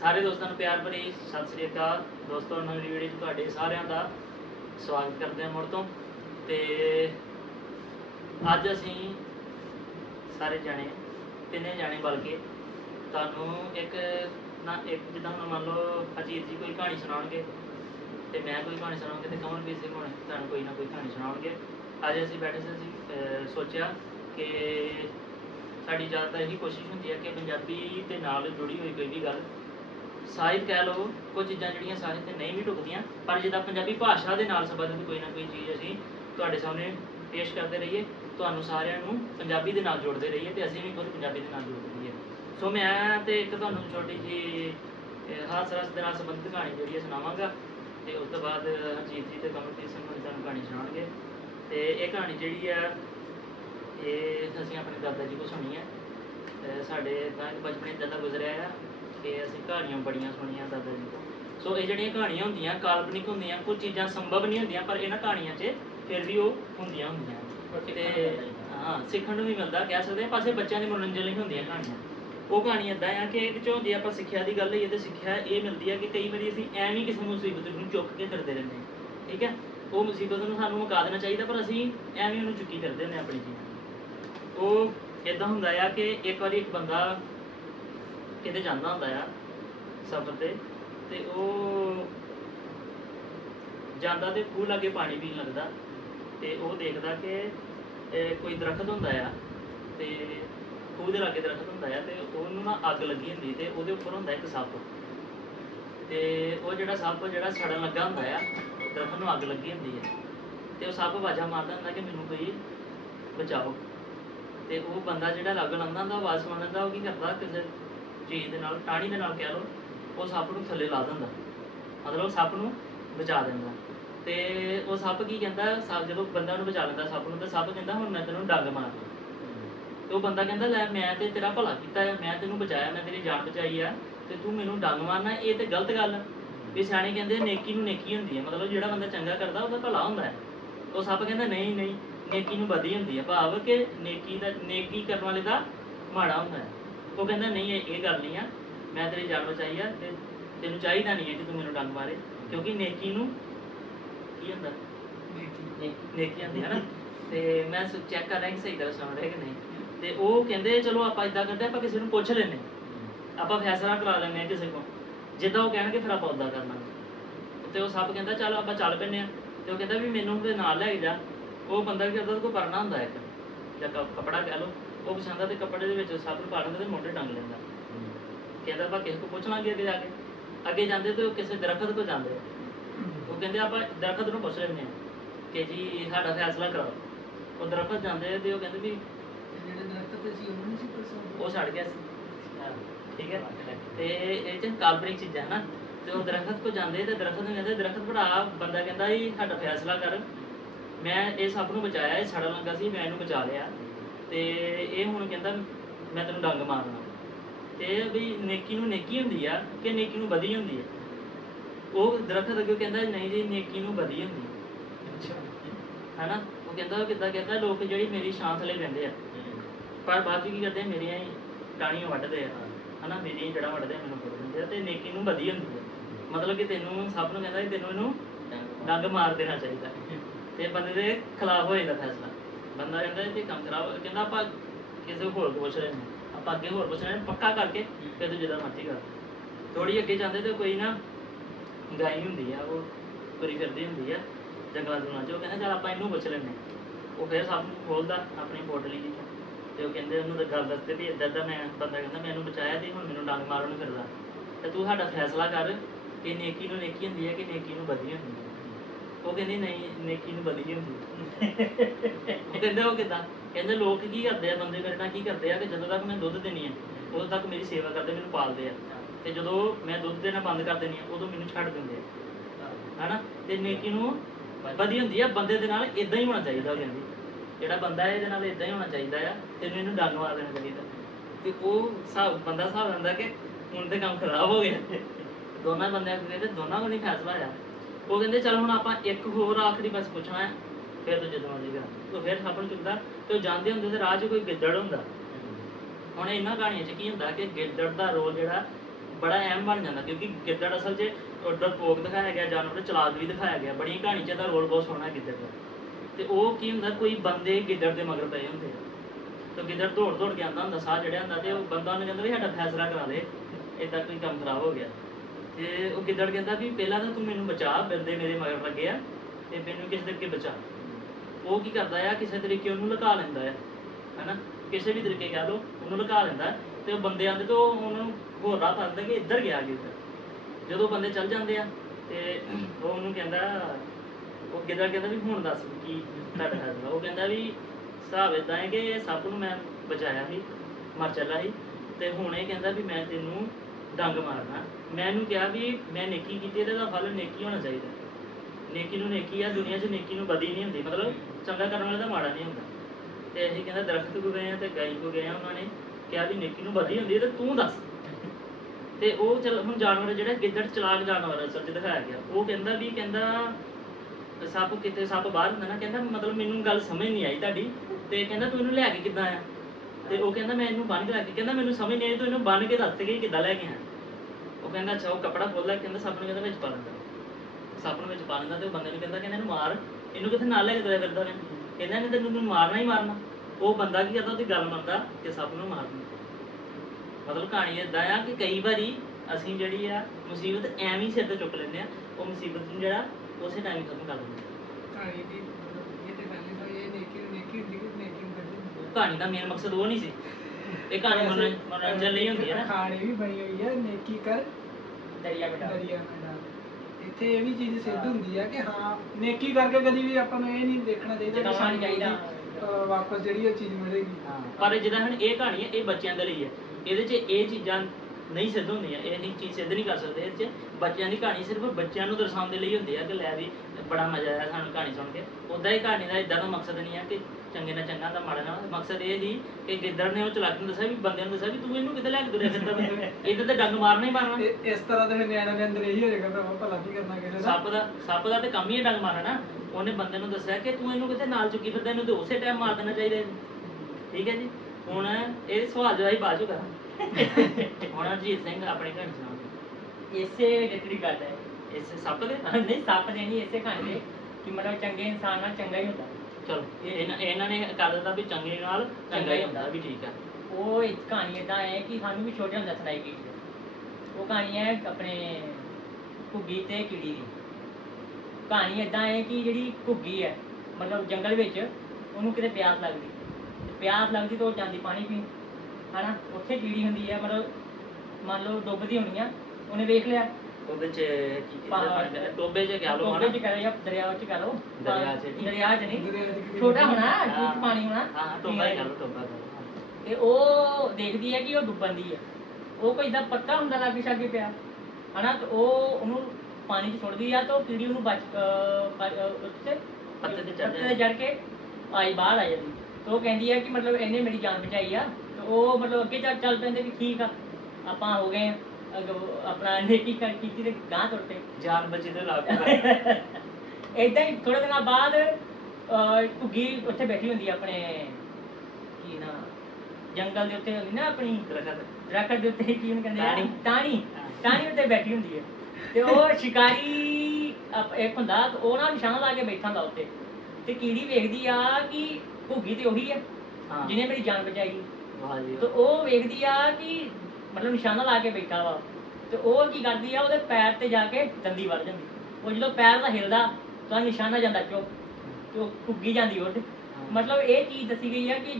ਸਾਰੇ ਦੋਸਤਾਂ ਨੂੰ ਪਿਆਰ ਭਰੀ ਸਤਿ ਸ੍ਰੀ ਅਕਾਲ। ਦੋਸਤੋ, ਨਵੀਂ ਵੀਡੀਓ 'ਚ ਤੁਹਾਡੇ ਸਾਰਿਆਂ ਦਾ ਸਵਾਗਤ ਕਰਦੇ ਹਾਂ ਮੁੜ ਤੋਂ। ਤੇ ਅੱਜ ਅਸੀਂ ਸਾਰੇ ਜਾਣੇ, ਤਿੰਨੇ ਜਾਣੇ ਬਲਕਿ ਤੁਹਾਨੂੰ ਇੱਕ ਨਾ ਇੱਕ ਜਿੱਦਾਂ ਹੁਣ ਮੰਨ ਲਓ ਅਜੀਤ ਜੀ ਕੋਈ ਕਹਾਣੀ ਸੁਣਾਉਣਗੇ ਤੇ ਮੈਂ ਕੋਈ ਕਹਾਣੀ ਸੁਣਾਉਂਗਾ ਤੇ ਕਮਲਪ੍ਰੀਤ ਸਿੰਘ ਹੁਣ ਤੁਹਾਨੂੰ ਕੋਈ ਨਾ ਕੋਈ ਕਹਾਣੀ ਸੁਣਾਉਣਗੇ। ਅੱਜ ਅਸੀਂ ਬੈਠੇ ਸੀ ਅਸੀਂ ਸੋਚਿਆ ਕਿ ਸਾਡੀ ਜ਼ਿਆਦਾਤਰ ਇਹੀ ਕੋਸ਼ਿਸ਼ ਹੁੰਦੀ ਹੈ ਕਿ ਪੰਜਾਬੀ ਦੇ ਨਾਲ ਜੁੜੀ ਹੋਈ ਕੋਈ ਵੀ ਗੱਲ ਸਾਹਿਤ ਕਹਿ ਲਓ ਕੁਝ ਚੀਜ਼ਾਂ ਜਿਹੜੀਆਂ ਸਾਹਿਤ ਤੇ ਨਹੀਂ ਵੀ ਢੁਕਦੀਆਂ, ਪਰ ਜਿੱਦਾਂ ਪੰਜਾਬੀ ਭਾਸ਼ਾ ਦੇ ਨਾਲ ਸੰਬੰਧਿਤ ਕੋਈ ਨਾ ਕੋਈ ਚੀਜ਼ ਅਸੀਂ ਤੁਹਾਡੇ ਸਾਹਮਣੇ ਪੇਸ਼ ਕਰਦੇ ਰਹੀਏ, ਤੁਹਾਨੂੰ ਸਾਰਿਆਂ ਨੂੰ ਪੰਜਾਬੀ ਦੇ ਨਾਲ ਜੋੜਦੇ ਰਹੀਏ ਤੇ ਅਸੀਂ ਵੀ ਖੁਦ ਪੰਜਾਬੀ ਦੇ ਨਾਲ ਜੋੜਦੇ ਰਹੀਏ। ਸੋ ਮੈਂ ਤੇ ਇੱਕ ਤੁਹਾਨੂੰ ਛੋਟੀ ਜੀ ਹਾਸ ਦੇ ਨਾਲ ਸੰਬੰਧਿਤ ਕਹਾਣੀ ਜਿਹੜੀ ਹੈ ਸੁਣਾਵਾਂਗਾ, ਤੇ ਉਸ ਤੋਂ ਬਾਅਦ ਹਰਜੀਤ ਜੀ ਤੇ ਕਮਲਪ੍ਰੀਤ ਸਿੰਘ ਹੋਣੀ ਤੁਹਾਨੂੰ ਕਹਾਣੀ ਸੁਣਾਉਣਗੇ। ਤੇ ਇਹ ਕਹਾਣੀ ਜਿਹੜੀ ਹੈ ਇਹ ਅਸੀਂ ਆਪਣੇ ਦਾਦਾ ਜੀ ਕੋਲ ਸੁਣੀ ਹੈ ਤੇ ਸਾਡੇ ਤਾਂ ਬਚਪਨ ਇਦਾਂ ਦਾ ਗੁਜ਼ਰਿਆ ਆ। ਕਿ ਅਸੀਂ ਕਹਾਣੀਆਂ ਬੜੀਆਂ ਸੁਣੀਆਂ ਦਾਦਾ ਜੀ ਤੋਂ ਸੋ ਇਹ ਜਿਹੜੀਆਂ ਕਹਾਣੀਆਂ ਹੁੰਦੀਆਂ, ਕਾਲਪਨਿਕ ਹੁੰਦੀਆਂ, ਕੁਝ ਚੀਜ਼ਾਂ ਸੰਭਵ ਨਹੀਂ ਹੁੰਦੀਆਂ, ਪਰ ਇਹਨਾਂ ਕਹਾਣੀਆਂ 'ਚ ਫਿਰ ਵੀ ਉਹ ਹੁੰਦੀਆਂ ਹੁੰਦੀਆਂ। ਤੇ ਹਾਂ, ਸਿੱਖਣ ਨੂੰ ਵੀ ਮਿਲਦਾ, ਕਹਿ ਸਕਦੇ ਹਾਂ, ਪਾਸੇ ਬੱਚਿਆਂ ਦੇ ਮਨੋਰੰਜਨ ਲਈ ਹੁੰਦੀਆਂ ਕਹਾਣੀਆਂ। ਉਹ ਕਹਾਣੀ ਇਦਾਂ ਆ ਕਿ ਇਹਦੇ ਚੋਂ ਜੇ ਆਪਾਂ ਸਿੱਖਿਆ ਦੀ ਗੱਲ ਲਈਏ ਤੇ ਸਿੱਖਿਆ ਇਹ ਮਿਲਦੀ ਹੈ ਕਿ ਕਈ ਵਾਰੀ ਅਸੀਂ ਐਵੇਂ ਕਿਸੇ ਮੁਸੀਬਤ ਨੂੰ ਚੁੱਕ ਕੇ ਫਿਰਦੇ ਰਹਿੰਦੇ ਹਾਂ। ਠੀਕ ਹੈ ਉਹ ਮੁਸੀਬਤ ਨੂੰ ਸਾਨੂੰ ਮੁਕਾ ਦੇਣਾ ਚਾਹੀਦਾ, ਪਰ ਅਸੀਂ ਐਵੇਂ ਉਹਨੂੰ ਚੁੱਕੀ ਫਿਰਦੇ ਹੁੰਦੇ ਹਾਂ ਆਪਣੀ ਜੀਵਨ ਉਹ ਇਦਾਂ ਹੁੰਦਾ ਆ ਕਿ ਇੱਕ ਵਾਰੀ ਇੱਕ ਬੰਦਾ ਕਿਤੇ ਜਾਂਦਾ ਹੁੰਦਾ ਆ, ਸਫ਼ਰ ਤੇ ਤੇ ਉਹ ਜਾਂਦਾ ਤੇ ਖੂਹ ਲਾਗੇ ਪਾਣੀ ਪੀਣ ਲੱਗਦਾ, ਤੇ ਉਹ ਦੇਖਦਾ ਕਿ ਇਹ ਕੋਈ ਦਰਖਤ ਹੁੰਦਾ ਆ, ਤੇ ਖੂਹ ਦੇ ਲਾਗੇ ਦਰਖਤ ਹੁੰਦਾ ਆ, ਤੇ ਉਹਨੂੰ ਨਾ ਅੱਗ ਲੱਗੀ ਹੁੰਦੀ, ਤੇ ਉਹਦੇ ਉੱਪਰ ਹੁੰਦਾ ਇੱਕ ਸੱਪ। ਤੇ ਉਹ ਜਿਹੜਾ ਸੱਪ, ਜਿਹੜਾ ਸੜਨ ਲੱਗਾ ਹੁੰਦਾ ਆ, ਦਰਖਤ ਨੂੰ ਅੱਗ ਲੱਗੀ ਹੁੰਦੀ ਹੈ ਤੇ ਉਹ ਸੱਪ ਆਵਾਜ਼ਾਂ ਮਾਰਦਾ ਹੁੰਦਾ ਕਿ ਮੈਨੂੰ ਕੋਈ ਬਚਾਓ। ਤੇ ਉਹ ਬੰਦਾ ਜਿਹੜਾ ਲੱਗ ਲੰਦਾ ਹੁੰਦਾ, ਆਵਾਜ਼ ਸੁਣ ਲੈਂਦਾ ਉਹ ਕੀ ਕਰਦਾ, ਕਿਸੇ ਚੀਜ਼ ਦੇ ਨਾਲ ਟਾਣੀ ਦੇ ਨਾਲ ਕਹਿ ਲਓ, ਉਹ ਸੱਪ ਨੂੰ ਥੱਲੇ ਲਾ ਦਿੰਦਾ। ਮਤਲਬ ਸੱਪ ਨੂੰ ਬਚਾ ਦਿੰਦਾ। ਤੇ ਉਹ ਸੱਪ ਕੀ ਕਹਿੰਦਾ, ਸੱਪ ਜਦੋਂ ਬੰਦਾ ਨੂੰ ਬਚਾ ਲੈਂਦਾ ਸੱਪ ਨੂੰ, ਤਾਂ ਸੱਪ ਕਹਿੰਦਾ, ਹੁਣ ਮੈਂ ਤੈਨੂੰ ਡੰਗ ਮਾਰ ਮਾਰਦਾ ਤੇ ਉਹ ਬੰਦਾ ਕਹਿੰਦਾ, ਲੈ, ਮੈਂ ਤੇ ਤੇਰਾ ਭਲਾ ਕੀਤਾ ਹੈ ਮੈਂ ਤੈਨੂੰ ਬਚਾਇਆ, ਮੈਂ ਤੇਰੀ ਜਾਨ ਬਚਾਈ ਆ, ਤੇ ਤੂੰ ਮੈਨੂੰ ਡੰਗ ਮਾਰਨਾ, ਇਹ ਤੇ ਗਲਤ ਗੱਲ ਆ। ਵੀ ਸਿਆਣੇ ਕਹਿੰਦੇ ਨੇਕੀ ਨੂੰ ਨੇਕੀ ਹੁੰਦੀ ਹੈ ਮਤਲਬ ਜਿਹੜਾ ਬੰਦਾ ਚੰਗਾ ਕਰਦਾ, ਉਹਦਾ ਭਲਾ ਹੁੰਦਾ ਹੈ ਉਹ ਸੱਪ ਕਹਿੰਦਾ, ਨਹੀਂ ਨਹੀਂ, ਨੇਕੀ ਨੂੰ ਬਦੀ ਹੁੰਦੀ ਹੈ ਭਾਵ ਕਿ ਨੇਕੀ ਦਾ, ਨੇਕੀ ਕਰਨ ਵਾਲੇ ਦਾ ਮਾੜਾ ਹੁੰਦਾ ਹੈ ਉਹ ਕਹਿੰਦਾ ਨਹੀਂ ਇਹ ਇਹ ਗੱਲ ਨਹੀਂ ਆ। ਮੈਂ ਤੇਰੀ ਜਾਨ ਬਚਾਈ ਆ ਤੇ ਤੈਨੂੰ ਚਾਹੀਦਾ ਨਹੀਂ ਹੈ ਕਿ ਤੂੰ ਮੈਨੂੰ ਡੰਗ ਮਾਰੇ। ਕਿਉਂਕਿ ਨੇਕੀ ਨੂੰ ਕੀ ਹੁੰਦਾ? ਨੇਕੀ। ਹੁੰਦੀ ਹੈ ਨਾ। ਤੇ ਮੈਂ ਚੈੱਕ ਕਰ ਰਿਹਾ ਕਿ ਸਹੀ ਤਰ੍ਹਾਂ ਸੁਣ ਰਿਹਾ ਕਿ ਨਹੀਂ। ਤੇ ਉਹ ਕਹਿੰਦੇ ਚਲੋ ਆਪਾਂ ਇਦਾਂ ਕਰਦੇ ਆਪਾਂ ਕਿਸੇ ਨੂੰ ਪੁੱਛ ਲੈਨੇ ਆਪਾਂ ਫੈਸਲਾ ਕਰਾ ਲੈਂਦੇ ਹਾਂ ਕਿਸੇ ਕੋਲ। ਜਿੱਦਾਂ ਉਹ ਕਹਿਣਗੇ ਫਿਰ ਆਪਾਂ ਉਦਾਂ ਕਰਨਾ। ਤੇ ਉਹ ਸਭ ਕਹਿੰਦਾ ਚਲ ਆਪਾਂ ਚੱਲ ਪੈਨੇ ਆ ਤੇ ਉਹ ਕਹਿੰਦਾ ਵੀ ਮੈਨੂੰ ਤੇ ਨਾਲ ਲੈ ਜਾ। ਉਹ ਬੰਦਾ ਕੀ ਕਰਦਾ ਕੋਈ ਪਰਨਾ ਹੁੰਦਾ ਇੱਕ। ਜਾਂ ਕੱਪੜਾ ਕਹਿ ਲਓ। ਉਹ ਵਿਛਾਉਂਦਾ ਤੇ ਕੱਪੜੇ ਦੇ ਵਿੱਚ ਨੂੰ ਪਾ ਲੈਂਦਾ ਤੇ ਮੋਢੇ ਟੰਗ ਲੈਂਦਾ। ਕਹਿੰਦਾ ਆਪਾਂ ਕਿਸੇ ਕੋਲ ਪੁੱਛ ਲਾਂਗੇ ਅੱਗੇ ਜਾ ਕੇ। ਅੱਗੇ ਜਾਂਦੇ ਤੇ ਉਹ ਕਿਸੇ ਦਰਖਤ ਕੋਲ ਜਾਂਦੇ। ਉਹ ਕਹਿੰਦੇ ਆਪਾਂ ਦਰਖਤ ਨੂੰ ਪੁੱਛ ਲੈਂਦੇ ਆ ਕਿ ਜੀ ਸਾਡਾ ਫੈਸਲਾ ਕਰਾਓ ਉਹ ਦਰਖਤ ਜਾਂਦੇ ਤੇ ਉਹ ਕਹਿੰਦੇ ਵੀ ਜਿਹੜੇ ਦਰਖਤ ਤੇ ਸੀ ਉਹਨਾਂ ਨੂੰ ਸੀ ਪਰਸੋਂ ਉਹ ਛੱਡ ਗਿਆ ਸੀ। ਠੀਕ ਹੈ। ਤੇ ਇਹ ਚ ਕਾਲਪਨਿਕ ਚੀਜ਼ਾਂ ਨਾ ਤੇ ਉਹ ਦਰਖਤ ਕੋ ਜਾਂਦੇ ਤੇ ਦਰਖਤ ਨੂੰ ਕਹਿੰਦੇ ਦਰਖਤ ਭਰਾ ਬੰਦਾ ਕਹਿੰਦਾ ਜੀ ਸਾਡਾ ਫੈਸਲਾ ਕਰ। ਮੈਂ ਇਹ ਸਭ ਨੂੰ ਬਚਾਇਆ ਇਹ ਸੜਨ ਲੱਗਾ ਸੀ ਮੈਂ ਇਹਨੂੰ ਬਚਾ ਲਿਆ। ਤੇ ਇਹ ਹੁਣ ਕਹਿੰਦਾ ਮੈਂ ਤੈਨੂੰ ਡੰਗ ਮਾਰਨਾ। ਤੇ ਵੀ ਨੇਕੀ ਨੂੰ ਨੇਕੀ ਹੁੰਦੀ ਆ ਕਿ ਨੇਕੀ ਨੂੰ ਬਦੀ ਹੁੰਦੀ ਆ? ਉਹ ਦਰਖਤ ਅੱਗੇ ਕਹਿੰਦਾ ਨਹੀਂ ਜੀ ਨੇਕੀ ਨੂੰ ਬਦੀ ਹੁੰਦੀ। ਆ ਹੈਨਾ? ਉਹ ਕਹਿੰਦਾ ਉਹ ਕਿੱਦਾਂ ਕਹਿੰਦਾ ਲੋਕ ਜਿਹੜੀ ਮੇਰੀ ਛਾਂ ਥੱਲੇ ਬਹਿੰਦੇ ਆ। ਪਰ ਬਾਅਦ ਚ ਕੀ ਕਰਦੇ ਆ? ਮੇਰੀਆਂ ਹੀ ਟਾਣੀਆਂ ਵੱਢਦੇ ਆ। ਹਨਾ? ਮੇਰੀਆਂ ਹੀ ਜੜਾਂ ਵੱਢਦੇ ਆ ਮੈਨੂੰ ਫੜ ਦਿੰਦੇ ਆ ਤੇ ਨੇਕੀ ਨੂੰ ਵਧੀ ਹੁੰਦੀ ਹੈ ਮਤਲਬ ਕਿ ਤੈਨੂੰ ਸਭ ਨੂੰ ਕਹਿੰਦਾ ਕਿ ਤੈਨੂੰ ਇਹਨੂੰ ਡੰਗ ਮਾਰ ਦੇਣਾ ਚਾਹੀਦਾ। ਤੇ ਬੰਦੇ ਦੇ ਖਿਲਾਫ ਹੋ ਜਾਂਦਾ ਫੈਸਲਾ। ਬੰਦਾ ਕਹਿੰਦਾ ਇਹ ਕੰਮ ਖਰਾਬ ਕਹਿੰਦਾ ਆਪਾਂ ਕਿਸੇ ਹੋਰ ਕੋਲ ਪੁੱਛ ਰਹੇ ਨੇ। ਆਪਾਂ ਅੱਗੇ ਹੋਰ ਪੁੱਛ ਰਹੇ ਨੇ, ਪੱਕਾ ਕਰਕੇ ਫਿਰ ਤੂੰ ਜਿੱਦਾਂ ਮਰਜ਼ੀ ਕਰ। ਥੋੜੀ ਅੱਗੇ ਜਾਂਦੇ ਤੇ ਕੋਈ ਨਾ ਗਾਈ ਹੁੰਦੀ ਆ, ਉਹ ਤੁਰੀ ਫਿਰਦੀ ਹੁੰਦੀ ਆ, ਜੰਗਲਾਂ ਜੁਗਲਾਂ 'ਚ। ਉਹ ਕਹਿੰਦਾ ਚੱਲ ਆਪਾਂ ਇਹਨੂੰ ਪੁੱਛ ਲੈਂਦੇ ਹਾਂ। ਉਹ ਫਿਰ ਸਭ ਨੂੰ ਖੋਲਦਾ ਆਪਣੀ ਬੋਟਲੀ ਜੀ ਤੇ ਉਹ ਕਹਿੰਦੇ ਉਹਨੂੰ ਤਾਂ ਗੱਲ ਦੱਸਦੇ ਵੀ ਇੱਦਾਂ ਦਾ ਮੈਂ, ਬੰਦਾ ਕਹਿੰਦਾ ਮੈਨੂੰ ਬਚਾਇਆ ਤੇ ਹੁਣ ਮੈਨੂੰ ਡੰਗ ਮਾਰਨ ਨੂੰ ਫਿਰਦਾ। ਤੇ ਤੂੰ ਸਾਡਾ ਫੈਸਲਾ ਕਰ, ਕਿ ਨੇਕੀ ਨੂੰ ਨੇਕੀ ਹੁੰਦੀ ਹੈ ਕਿ ਨੇਕੀ ਨੂੰ ਬਦੀ ਹੁੰਦੀ ਹੈ ਉਹ ਕਹਿੰਦੀ ਨਹੀਂ ਨੇਕੀ ਨੂੰ ਬਦੀ ਹੁੰਦੀ। ਕਹਿੰਦੇ ਉਹ ਕਿਦਾਂ? ਕਹਿੰਦੇ ਲੋਕ ਕੀ ਕਰਦੇ ਆ? ਬੰਦੇ ਮੇਰੇ ਨਾਲ ਕੀ ਕਰਦੇ ਆ? ਕਿ ਜਦੋਂ ਤੱਕ ਮੈਂ ਦੁੱਧ ਦੇਣੀ ਹੈ ਉਦੋਂ ਤੱਕ ਮੇਰੀ ਸੇਵਾ ਕਰਦੇ, ਮੈਨੂੰ ਪਾਲਦੇ ਆ। ਤੇ ਜਦੋਂ ਮੈਂ ਦੁੱਧ ਦੇਣਾ ਬੰਦ ਕਰ ਦੇਣੀ ਆ, ਉਦੋਂ ਮੈਨੂੰ ਛੱਡ ਦਿੰਦੇ ਆ। ਹਨਾ? ਤੇ ਨੇਕੀ ਨੂੰ ਬਦੀ ਹੁੰਦੀ ਆ, ਬੰਦੇ ਦੇ ਨਾਲ ਇਦਾਂ ਹੀ ਹੋਣਾ ਚਾਹੀਦਾ ਉਹ ਕਹਿੰਦੀ ਜਿਹੜਾ ਬੰਦਾ ਹੈ, ਇਹਦੇ ਨਾਲ ਇਦਾਂ ਹੀ ਹੋਣਾ ਚਾਹੀਦਾ ਆ, ਤੇ ਇਹਨੂੰ ਡੰਗ ਮਾਰ ਦੇਣਾ ਚਾਹੀਦਾ। ਤੇ ਉਹ ਹਿਸਾਬ, ਬੰਦਾ ਹਿਸਾਬ ਲੈਂਦਾ ਕਿ ਹੁਣ ਤੇ ਕੰਮ ਖਰਾਬ ਹੋ ਗਿਆ। ਦੋਨਾਂ ਬੰਦਿਆਂ ਕੋਲ ਕਹਿੰਦੇ, ਦੋਨਾਂ ਕੋਲ ਨਹੀਂ ਫੈਸਲਾ ਆ। ਉਹ ਕਹਿੰਦੇ, ਚਲ ਹੁਣ ਆਪਾਂ ਇੱਕ ਹੋਰ ਆਖਰੀ ਬਸ ਪੁੱਛਣਾ ਹੈ। ਫਿਰ ਤੂੰ ਜਦੋਂ ਮਰਜ਼ੀ ਉਹ ਫਿਰ ਥਾਪਣ ਚੁੱਕਦਾ। ਤੇ ਉਹ ਜਾਂਦੇ ਹੁੰਦੇ ਤੇ ਰਾਹ 'ਚ ਕੋਈ ਗਿੱਦੜ ਹੁੰਦਾ। ਹੁਣ ਇਹਨਾਂ ਕਹਾਣੀਆਂ 'ਚ ਕੀ ਹੁੰਦਾ ਕਿ ਗਿੱਦੜ ਦਾ ਰੋਲ ਜਿਹੜਾ ਬੜਾ ਅਹਿਮ ਬਣ ਜਾਂਦਾ, ਕਿਉਂਕਿ ਗਿੱਦੜ ਅਸਲ 'ਚ ਡਰਪੋਕ ਦਿਖਾਇਆ ਗਿਆ ਜਾਨਵਰ ਚਲਾਕ ਵੀ ਦਿਖਾਇਆ ਗਿਆ। ਬੜੀ ਕਹਾਣੀ 'ਚ ਇਹਦਾ ਰੋਲ ਬਹੁਤ ਸੋਹਣਾ ਗਿੱਦੜ ਦਾ। ਤੇ ਉਹ ਕੀ ਹੁੰਦਾ, ਕੋਈ ਬੰਦੇ ਗਿੱਦੜ ਦੇ ਮਗਰ ਪਏ ਹੁੰਦੇ ਆ। ਤੇ ਗਿੱਦੜ ਦੌੜ ਦੌੜ ਕੇ ਆਉਂਦਾ ਹੁੰਦਾ, ਸਾਹ ਚੜਿਆ ਹੁੰਦਾ ਤੇ ਉਹ ਬੰਦਾ ਉਹਨੂੰ ਕਹਿੰਦਾ ਵੀ ਸਾਡਾ ਫੈਸਲਾ ਕਰਾ ਦੇ। ਏਦਾਂ ਕੋਈ ਕੰਮ ਖਰਾਬ ਹੋ ਗਿਆ। ਤੇ ਉਹ ਗਿੱਦੜ ਕਹਿੰਦਾ ਵੀ ਪਹਿਲਾਂ ਤਾਂ ਤੂੰ ਮੈਨੂੰ ਬਚਾ, ਬੰਦੇ ਮੇਰੇ ਮਗਰ ਲੱਗੇ ਆ, ਤੇ ਮੈਨੂੰ ਕਿਸੇ ਤਰੀਕੇ ਬਚਾ। ਉਹ ਕੀ ਕਰਦਾ ਆ, ਕਿਸੇ ਤਰੀਕੇ ਉਹਨੂੰ ਲੁਕਾ ਲੈਂਦਾ ਆ, ਹਨਾ? ਕਿਸੇ ਵੀ ਤਰੀਕੇ ਕਹਿ ਲਓ, ਉਹਨੂੰ ਲੁਕਾ ਲੈਂਦਾ ਤੇ ਉਹ ਬੰਦੇ ਆਂਦੇ ਤੋਂ ਉਹਨੂੰ ਨੂੰ ਹੋਰ ਰਾਹ ਪਾਉਂਦਾ ਕਿ ਇੱਧਰ ਗਿਆ ਗਿੱਦੜ ਜਦੋਂ ਬੰਦੇ ਚੱਲ ਜਾਂਦੇ ਆ, ਤੇ ਉਹ ਉਹਨੂੰ ਕਹਿੰਦਾ, ਉਹ ਗਿੱਦੜ ਕਹਿੰਦਾ ਵੀ ਹੁਣ ਦੱਸ ਕੀ ਤੁਹਾਡਾ ਫੈਸਲਾ ਉਹ ਕਹਿੰਦਾ ਵੀ ਹਿਸਾਬ ਇਦਾਂ ਹੈ ਕਿ ਸੱਪ ਨੂੰ ਮੈਂ ਬਚਾਇਆ ਸੀ, ਮਰ ਚੱਲਾ ਸੀ, ਤੇ ਹੁਣ ਇਹ ਕਹਿੰਦਾ ਵੀ ਮੈਂ ਤੈਨੂੰ ਡੰਗ ਮਾਰਨਾ। ਮੈਂ ਇਹਨੂੰ ਕਿਹਾ ਵੀ ਮੈਂ ਨੇਕੀ ਕੀਤੀ ਤੇ ਇਹਦਾ ਫਲ ਨੇਕੀ ਹੋਣਾ ਚਾਹੀਦਾ। ਨੇਕੀ ਨੂੰ ਨੇਕੀ ਆ, ਦੁਨੀਆ 'ਚ ਨੇਕੀ ਨੂੰ ਬਦੀ ਨਹੀਂ ਹੁੰਦੀ। ਮਤਲਬ ਚੰਗਾ ਕਰਨ ਵਾਲੇ ਦਾ ਮਾੜਾ ਨਹੀਂ ਹੁੰਦਾ। ਤੇ ਅਸੀਂ ਕਹਿੰਦਾ ਦਰਖਤ ਕੋ ਗਏ ਆ ਤੇ ਗਾਈ ਕੋ ਗਏ ਆ, ਉਹਨਾਂ ਨੇ ਕਿਹਾ ਵੀ ਨੇਕੀ ਨੂੰ ਬਦੀ ਹੁੰਦੀ ਤੇ ਤੂੰ ਦੱਸ। ਤੇ ਉਹ ਚਲ, ਹੁਣ ਜਾਨਵਰ ਜਿਹੜਾ ਗਿੱਦੜ ਚਲਾਕ ਜਾਨਵਰ ਅਸਲ 'ਚ ਦਿਖਾਇਆ ਗਿਆ। ਉਹ ਕਹਿੰਦਾ ਵੀ ਕਹਿੰਦਾ, ਸੱਪ ਕਿਤੇ ਸੱਪ ਬਾਹਰ ਹੁੰਦਾ ਨਾ, ਕਹਿੰਦਾ ਮਤਲਬ ਮੈਨੂੰ ਗੱਲ ਸਮਝ ਨਹੀਂ ਆਈ ਤੁਹਾਡੀ। ਤੇ ਕਹਿੰਦਾ ਤੂੰ ਇਹਨੂੰ ਲੈ ਕੇ ਕਿੱਦਾਂ ਆ ਤੇ ਉਹ ਕਹਿੰਦਾ ਮੈਂ ਇਹਨੂੰ ਬੰਨ ਕੇ ਰੱਖ ਕਹਿੰਦਾ ਮੈਨੂੰ ਸਮਝ ਨਹੀਂ ਆਈ, ਤੂੰ ਇਹਨੂੰ ਬੰਨ ਕੇ ਦੱਸ ਕਿ ਕਿੱਦਾਂ ਲੈ ਕੇ ਆਇਆ। ਉਹ ਕਹਿੰਦਾ, ਅੱਛਾ, ਉਹ ਕੱਪੜਾ ਖੋਲਦਾ ਕਹਿੰਦਾ ਸੱਪ ਨੂੰ ਕਹਿੰਦਾ ਵਿੱਚ ਪਾ ਲੈਂਦਾ। ਸੱਪ ਨੂੰ ਵਿੱਚ ਪਾ ਲੈਂਦਾ ਤੇ ਉਹ ਬੰਦੇ ਨੂੰ ਕਹਿੰਦਾ ਕਹਿੰਦਾ ਇਹਨੂੰ ਮਾਰ। ਇਹਨੂੰ ਕਿੱਥੇ ਨਾਲ ਲੈ ਕੇ ਤੁਰਿਆ ਫਿਰਦਾ ਨੇ ਕਹਿੰਦਾ ਨਹੀਂ ਤੈਨੂੰ ਮਾਰਨਾ ਹੀ ਮਾਰਨਾ। ਉਹ ਬੰਦਾ ਕੀ ਕਰਦਾ, ਉਹਦੀ ਗੱਲ ਮੰਨਦਾ ਕਿ ਸੱਪ ਨੂੰ ਮਾਰ ਦਿੰਦਾ। ਮਤਲਬ ਕਹਾਣੀ ਇਦਾਂ ਆ ਕਿ ਕਈ ਵਾਰੀ ਅਸੀਂ ਜਿਹੜੀ ਆ ਮੁਸੀਬਤ ਐਵੇਂ ਹੀ ਸਿਰ ਤੇ ਚੁੱਕ ਲੈਂਦੇ ਆ, ਉਹ ਮੁਸੀਬਤ ਨੂੰ ਜਿਹੜਾ ਉਸੇ ਟਾਈਮ ਖਤਮ ਕਰ ਦਿੰਦੇ ਆ। ਕਹਾਣੀ ਦੀ ਮਤਲਬ ਇਹ ਤੇ ਗੱਲ ਨਹੀਂ ਹੋਈ ਇਹ ਨੇਕੀ ਨੂੰ ਨੇਕੀ ਹੁੰਦੀ ਕਿ ਨੇਕੀ ਨੂੰ ਕੱਢੀ ਹੁੰਦੀ ਹੈ ਕਹਾਣੀ ਦਾ ਮੇਨ ਮਕਸਦ ਉਹ ਨਹੀਂ ਸੀ। ਇਹ ਕਹਾਣੀ ਮਨੋਰੰ- ਮਨੋਰੰਜਨ ਲਈ ਹੁੰਦੀ ਹੈ ਨਾ। ਖਾਣੇ ਵੀ ਬਣੀ ਹੋਈ ਹੈ ਨੇਕੀ ਕਰ? ਦਰਿਆ ਬਟਾ ਦਰਿਆ ਡਾਲ ਇੱਥੇ ਇਹ ਵੀ ਚੀਜ਼ ਸਿੱਧ ਹੁੰਦੀ ਹੈ ਕਿ ਹਾਂ ਨੇਕੀ ਕਰਕੇ ਕਦੀ ਵੀ ਆਪਾਂ ਨੂੰ ਇਹ ਨਹੀਂ ਦੇਖਣਾ ਚਾਹੀਦਾ ਕਿ ਸਾਨੂੰ ਚਾਹੀਦਾ। ਅਹ ਵਾਪਸ ਜਿਹੜੀ ਉਹ ਚੀਜ਼ ਮਿਲੇਗੀ। ਪਰ ਜਿੱਦਾਂ ਹੁਣ ਇਹ ਕਹਾਣੀ ਹੈ ਇਹ ਬੱਚਿਆਂ ਦੇ ਲਈ ਹੈ। ਇਹਦੇ 'ਚ ਇਹ ਚੀਜ਼ਾਂ ਨਹੀਂ ਸਿੱਧ ਹੁੰਦੀਆਂ ਇਹ ਨਹੀਂ ਚੀਜ਼ ਸਿੱਧ ਨਹੀਂ ਕਰ ਸਕਦੇ। ਇਹ 'ਚ ਬੱਚਿਆਂ ਦੀ ਕਹਾਣੀ ਸਿਰਫ ਬੱਚਿਆਂ ਨੂੰ ਦਰਸਾਉਣ ਦੇ ਲਈ ਹੁੰਦੀ ਹੈ ਕਿ ਲੈ ਵੀ ਬੜਾ ਮਜ਼ਾ ਆਇਆ ਸਾਨੂੰ ਕਹਾਣੀ ਸੁਣ ਕੇ। ਉਦਾਂ ਹੀ ਕਹਾਣੀ ਦਾ ਇਦਾਂ ਦਾ ਮਕਸਦ ਨਹੀਂ ਹੈ ਕਿ ਚੰਗੇ ਨਾਲ ਚੰਗਾ ਤਾਂ ਮਾੜਾ ਨਾ ਮਕਸਦ ਇਹ ਸੀ ਕਿ ਗਿੱਦੜ ਨੇ ਉਹ ਚਲਾਕੀ ਨੂੰ ਦੱਸਿਆ ਵੀ ਬੰਦਿਆਂ ਨੂੰ ਦੱਸਿਆ ਵੀ ਤੂੰ ਇਹਨੂੰ ਕਿੱਥੇ ਲੈ ਕੇ ਤੁਰਿਆ ਫਿਰਦਾ ਵਾ? ਇਹਦੇ ਤੇ ਡੰਗ ਮਾਰਨਾ ਹੀ ਮਾਰਨਾ। ਇਸ ਤਰ੍ਹਾਂ ਦੇ ਫਿਰ ਨਿਆਣਿਆਂ ਦੇ ਅੰਦਰ ਇਹੀ ਹੋ ਜਾਏਗਾ ਭਰਾਵਾ ਭਲਾ ਕੀ ਕਰਨਾ ਕਿਸੇ ਦਾ। ਸੱਪ ਦਾ ਸੱਪ ਦਾ ਤੇ ਕੰਮ ਹੀ ਹੈ ਡੰਗ ਮਾਰਨਾ ਉਹਨੇ ਬੰਦੇ ਨੂੰ ਦੱਸਿਆ ਕਿ ਤੂੰ ਇਹਨੂੰ ਕਿਤੇ ਨਾਲ ਚੁੱਕੀ ਫਿਰਦਾ ਇਹਨੂੰ ਤੇ ਉਸੇ ਟਾਈਮ ਮਾਰ ਦੇਣਾ ਚਾਹੀਦਾ ਇਹਨੂੰ। ਠੀਕ ਹੈ ਜੀ? ਹੁਣ ਇਹ ਸਵਾਲ ਜਿਹੜਾ ਹੀ ਬਾਅਦ ਚੋਂ ਕਰਾਂ ਹੁਣ ਅਜੀਤ ਸਿੰਘ ਆਪਣੀ ਕਹਾਣੀ ਸੁਣਾਉਂਦੇ। ਇਸੇ ਰਿਲੇਟਡ ਗੱਲ ਹੈ। ਇਸ ਸੱਪ ਦੇ ਨਹੀਂ ਸੱਪ ਦੇ ਨਹੀਂ ਇਸੇ ਦੇ। ਕਿ ਮਤਲਬ ਚੰਗੇ ਇਨਸਾਨ ਨਾਲ ਚੰਗਾ ਹੀ ਹੁੰਦਾ। ਚਲੋ ਇਹਨਾਂ ਇਹਨਾਂ ਨੇ ਕਰ ਦਿੱਤਾ ਵੀ ਚੰਗੇ ਨਾਲ ਚੰਗਾ ਹੀ ਹੁੰਦਾ ਵੀ ਠੀਕ ਆ। ਉਹ ਇੱਕ ਕਹਾਣੀ ਇਦਾਂ ਹੈ ਕਿ ਸਾਨੂੰ ਵੀ ਛੋਟੇ ਹੁੰਦੇ ਸੁਣਾਈ ਗਈ ਸੀ। ਉਹ ਕਹਾਣੀ ਹੈ ਆਪਣੇ ਘੁੱਗੀ ਤੇ ਕੀੜੀ ਦੀ। ਕਹਾਣੀ ਇਦਾਂ ਹੈ ਕਿ ਜਿਹੜੀ ਘੁੱਗੀ ਹੈ, ਮਤਲਬ ਜੰਗਲ ਵਿੱਚ, ਉਹਨੂੰ ਕਿਤੇ ਪਿਆਸ ਲੱਗਦੀ। ਤੇ ਪਿਆਸ ਲੱਗਦੀ ਤਾਂ ਉਹ ਜਾਂਦੀ ਪਾਣੀ ਪੀਣ, ਹਨਾ? ਉੱਥੇ ਕੀੜੀ ਹੁੰਦੀ ਹੈ, ਮਤਲਬ ਮੰਨ ਲਓ ਡੁੱਬਦੀ ਹੋਣੀ ਆ, ਉਹਨੇ ਵੇਖ ਲਿਆ। ਉਹਦੇ ਚ ਕੀ ਪਾ- ਕਹਿੰਦੇ ਪਾਣੀ ਦੇ ਟੋਬੇ ਚ ਕਹਿ ਲਓ ਟੋਬੇ ਹਨਾ। ਚ ਕਹਿ ਲਓ ਜਾਂ ਦਰਿਆ ਵਿੱਚ ਕਹਿ ਲਓ। ਦਰਿਆ 'ਚ ਨਹੀਂ। ਦਰਿਆ 'ਚ ਨਹੀਂ। ਦਰਿਆ 'ਚ ਕੀ ਛੋਟਾ ਹੋਣਾ ਹਾਂ। ਠੀਕ ਪਾਣੀ ਹੋਣਾ। ਹਾਂ ਟੋਬਾ ਹੀ ਕਹਿ ਲਓ ਟੋਬਾ ਕਹਿ ਲਓ। ਤੇ ਉਹ ਦੇਖਦੀ ਹੈ ਕਿ ਉਹ ਡੁੱਬਣ ਦੀ ਹੈ ਉਹ ਕੋਈ ਦਾ ਪੱਤਾ ਹੁੰਦਾ ਲਾਗੇ ਛਾਗੇ ਪਿਆ। ਹਨਾ ਤੇ ਉਹ ਉਹਨੂੰ ਪਾਣੀ 'ਚ ਸੁੱਟਦੀ ਆ ਤਾਂ ਉਹ ਕੀੜੀ ਉਹਨੂੰ ਬਚ ਉੱਤੇ ਪੱਤੇ ਤੇ ਚੜ੍ਹ ਪੱਤੇ ਤੇ ਚੜ ਕੇ ਆਈ ਬਾਹਰ ਆ ਜਾਂਦੀ। ਤੇ ਉਹ ਕਹਿੰਦੀ ਹੈ ਕਿ ਮਤਲਬ ਇਹਨੇ ਮੇਰੀ ਜਾਨ ਬਚਾਈ ਆ। ਤੇ ਉਹ ਮਤਲਬ ਅੱਗੇ ਚੱਲ ਚੱਲ ਪੈਂਦੇ ਵੀ ਠੀਕ ਆ। ਆਪਾਂ ਹੋ ਗਏ ਆ, ਆਪਣਾ ਨੇਕੀ ਕਰ ਕੀਤੀ ਤੇ ਗਾਂ ਪਏ ਜਾਨ ਬਚੀ ਤੇ ਲਾਗੂ ਏਦਾਂ ਹੀ ਥੋੜੇ ਦਿਨਾਂ ਬਾਅਦ ਘੁੱਗੀ ਉੱਥੇ ਬੈਠੀ ਹੁੰਦੀ ਆਪਣੇ ਕੀ ਨਾ ਜੰਗਲ ਦੇ ਉੱਤੇ ਹੁੰਦੀ ਨਾ ਆਪਣੀ। ਦਰਖਤ। ਦੇ ਉੱਤੇ ਕੀ ਉਹਨੂੰ ਕਹਿੰਦੇ। ਟਾਹਣੀ। ਹਾਂ। ਟਾਹਣੀ ਉੱਤੇ ਬੈਠੀ ਹੁੰਦੀ ਹੈ ਤੇ ਉਹ ਸ਼ਿਕਾਰੀ ਇੱਕ ਹੁੰਦਾ ਉਹ ਨਾਲ ਨਿਸ਼ਾਨਾ ਲਾ ਕੇ ਬੈਠਾ ਹੁੰਦਾ ਉੱਤੇ ਤੇ ਕੀੜੀ ਵੇਖਦੀ ਆ ਕਿ ਘੁੱਗੀ ਤੇ ਉਹੀ ਹੈ। ਜਿਹਨੇ ਮੇਰੀ ਜਾਨ ਬਚਾਈ। ਤੇ ਉਹ ਵੇਖਦੀ ਆ ਕਿ ਮਤਲਬ ਨਿਸ਼ਾਨਾ ਲਾ ਕੇ ਬੈਠਾ ਵਾ। ਤੇ ਉਹ ਕੀ ਕਰਦੀ ਆ ਉਹਦੇ ਪੈਰ ਤੇ ਜਾ ਕੇ ਦੰਦੀ ਵੜ ਜਾਂਦੀ। ਉਹ ਜਦੋਂ ਪੈਰ ਦਾ ਹਿਲਦਾ ਤਾਂ ਨਿਸ਼ਾਨਾ ਜਾਂਦਾ ਤੇ ਉਹ ਘੁੱਗੀ ਜਾਂਦੀ ਉੱਡ ਮਤਲਬ ਇਹ ਚੀਜ਼ ਦੱਸੀ ਗਈ ਆ ਕਿ